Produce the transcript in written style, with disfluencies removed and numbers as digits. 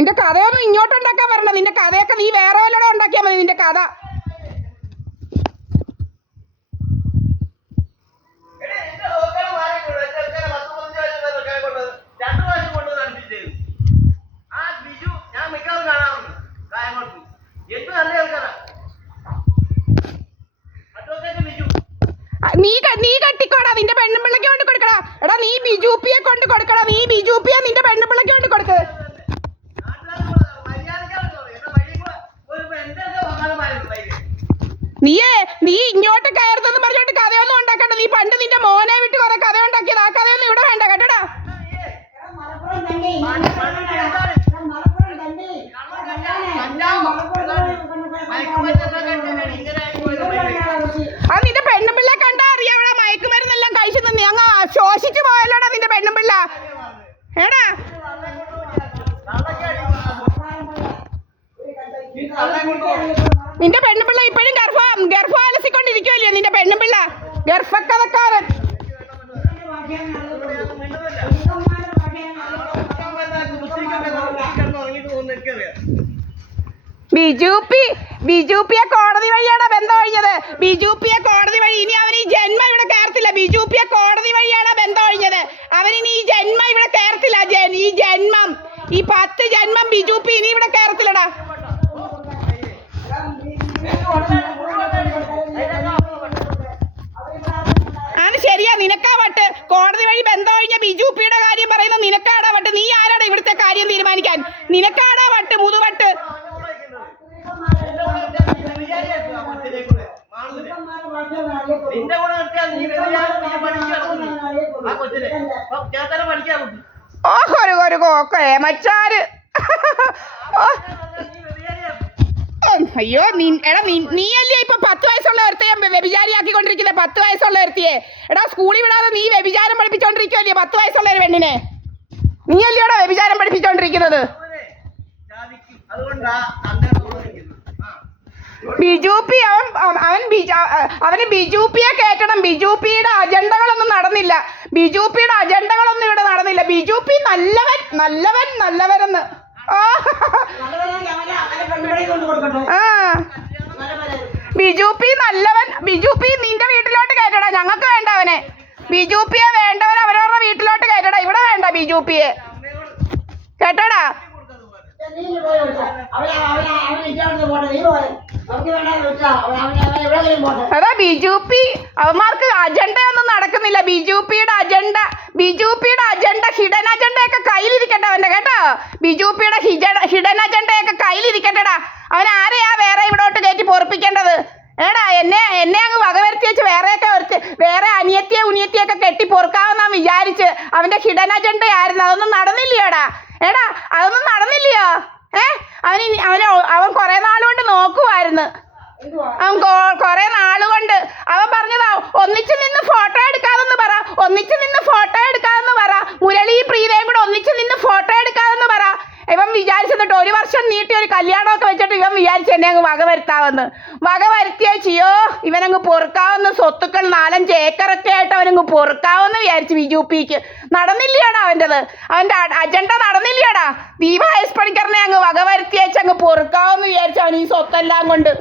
നിന്റെ കഥയൊന്നും ഇങ്ങോട്ടുണ്ടാക്കാൻ വരണം. നിന്റെ കഥയൊക്കെ നീ വേറെ വല്ലതും ഉണ്ടാക്കിയാൽ മതി. നിന്റെ കഥ നീ കെട്ടിക്കോടാ. നിന്റെ പെണ്ണുപിള്ളക്ക് കൊണ്ട് കൊടുക്കടാ. എടാ നീ ബിജുപിയെ കൊണ്ട് കൊടുക്കടാ. നീ ബിജുപിയെ നിന്റെ പെണ്ണുപിള്ളക്ക് കൊണ്ട് കൊടുക്ക്. നീ ഇങ്ങോട്ട് കയറുന്നെന്ന് പറഞ്ഞോട്ട് കഥയൊന്നും ഉണ്ടാക്കണ്ട. നീ പണ്ട് നിന്റെ മോനെ വിട്ട് കുറെ കഥ ഉണ്ടാക്കിയത്. ആ കഥയൊന്നും ഇവിടെ വേണ്ട കേട്ടോടാ. അത് നിന്റെ പെണ്ണുപിള്ള കണ്ടാ അറിയാം. അവിടെ മയക്കുമരുന്നെല്ലാം കഴിച്ചു നിന്ന് അങ്ങ് ശോഷിച്ചു പോയല്ലോടാ നിന്റെ പെണ്ണുപിള്ള. ഏടാ നിന്റെ പെണ്ണുപിള്ള ഇപ്പോഴും ഗർഭം അലസിക്കൊണ്ടിരിക്കുമല്ലോ. നിന്റെ പെണ്ണുപിള്ള ഗർഭക്കഥക്കാരൻ. ബിജുപിയെ കോടതി വഴിയാണ് ബന്ധം ഒഴിഞ്ഞത്. ബിജുപിയെ കോടതി വഴി. ഇനി അവൻ ഈ ജന്മം ഇവിടെ കയറത്തില്ല. ബിജുപിയെ കോടതി വഴിയാണ് ബന്ധം ഒഴിഞ്ഞത്. അവനിനി ഈ ജന്മം ഇവിടെ കയറത്തില്ല. ഈ ജന്മം, ഈ 10 ജന്മം ബിജുപി ഇനി ഇവിടെ കയറത്തില്ലടാ. ആണ് ശരിയാ. നിനക്കാ വട്ട്. കോടതി വഴി ബന്ധം ഒഴിഞ്ഞ ബിജുപിയുടെ കാര്യം പറയുന്ന നിനക്കാടാ വട്ട്. നീ ആരാടാ ഇവിടുത്തെ കാര്യം തീരുമാനിക്കാൻ? നിനക്കാടാ വട്ട്, മുതുവട്ട്. മച്ചാര് അയ്യോ എടാ നീയല്ലേ ഇപ്പൊ 10 വയസ്സുള്ള ഒരുത്തയെ വ്യഭിചാരിയാക്കിക്കൊണ്ടിരിക്കുന്നത്. 10 വയസ്സുള്ള ഒരുത്തിയെ എടാ സ്കൂളിൽ വിടാതെ നീ വ്യഭിചാരം പഠിപ്പിച്ചോണ്ടിരിക്കുവല്ലേ 10 വയസ്സുള്ള ഒരു പെണ്ണിനെ. നീയല്ലേടാ വ്യഭിചാരം പഠിപ്പിച്ചോണ്ടിരിക്കുന്നത്. ബിജുപി അവന് ബിജുപിയെ കയറ്റണം. ബിജുപിയുടെ അജണ്ടകളൊന്നും നടന്നില്ല. ബിജുപിയുടെ അജണ്ടകളൊന്നും ഇവിടെ നടന്നില്ല. ബിജുപി നല്ലവരെന്ന് ബിജുപി നല്ലവൻ. ബിജുപി നിന്റെ വീട്ടിലോട്ട് കയറ്റടാ. ഞങ്ങൾക്ക് വേണ്ട അവനെ. ബിജുപിയെ വേണ്ടവൻ അവരവരുടെ വീട്ടിലോട്ട് കയറ്റടാ. ഇവിടെ വേണ്ട ബിജുപിയെ. കേട്ടോടാ. അതാ ബിജുപി അവന്മാർക്ക് അജണ്ടയൊന്നും നടക്കുന്നില്ല. ബിജുപിയുടെ അജണ്ട ഹിഡൻ അജണ്ടയൊക്കെ കയ്യിലിരിക്കട്ടെ അവന്റെ. കേട്ടോ, ബിജുപിയുടെ ഹിഡൻ അജണ്ടയൊക്കെ കയ്യിലിരിക്കട്ടെടാ. അവൻ ആരെയാ വേറെ ഇവിടോട്ട് കയറ്റി പൊറപ്പിക്കേണ്ടത്? ഏടാ എന്നെ അങ്ങ് വകവരുത്തി വെച്ച് വേറെ ഉനിയത്തിയൊക്കെ കെട്ടി പൊറുക്കാമെന്നാ വിചാരിച്ച് അവന്റെ ഹിഡൻ അജണ്ട ആയിരുന്നു. അതൊന്നും നടന്നില്ലയോടാ. ഏടാ അതൊന്നും നടന്നില്ലയോ? അവൻ കുറെ നാളുകൊണ്ട് നോക്കുമായിരുന്നു. അവൻ കുറെ നാളുകൊണ്ട് അവൻ പറഞ്ഞതാ ഒന്നിച്ചു നിന്ന് ഫോട്ടോ എടുക്കാതെന്ന് പറ. മുരളിയും പ്രീതയും കൂടെ ഒന്നിച്ചു നിന്ന് ഫോട്ടോ എടുക്കാതെന്ന് പറ. ഇവൻ വിചാരിച്ചിട്ട് 1 വർഷം നീട്ടി ഒരു കല്യാണമൊക്കെ വെച്ചിട്ട് ഇവൻ വിചാരിച്ചു എന്നെ അങ്ങ് വകവരുത്തിയോ ഇവനങ്ങ് പൊറുക്കാവുന്ന സ്വത്തുക്കൾ 4-5 ഏക്കറൊക്കെ ആയിട്ട് അവനങ്ങ് പൊറുക്കാവെന്ന് വിചാരിച്ചു. ബിജുപിക്ക് നടന്നില്ലയോടാ അവന്റെ അജണ്ട നടന്നില്ലയോടാ. ദീപ എസ് പണിക്കറിനെ അങ്ങ് വകവരുത്തിയേച്ച് അങ്ങ് പൊറുക്കാവെന്ന് വിചാരിച്ചു അവൻ ഈ സ്വത്തെല്ലാം കൊണ്ട്.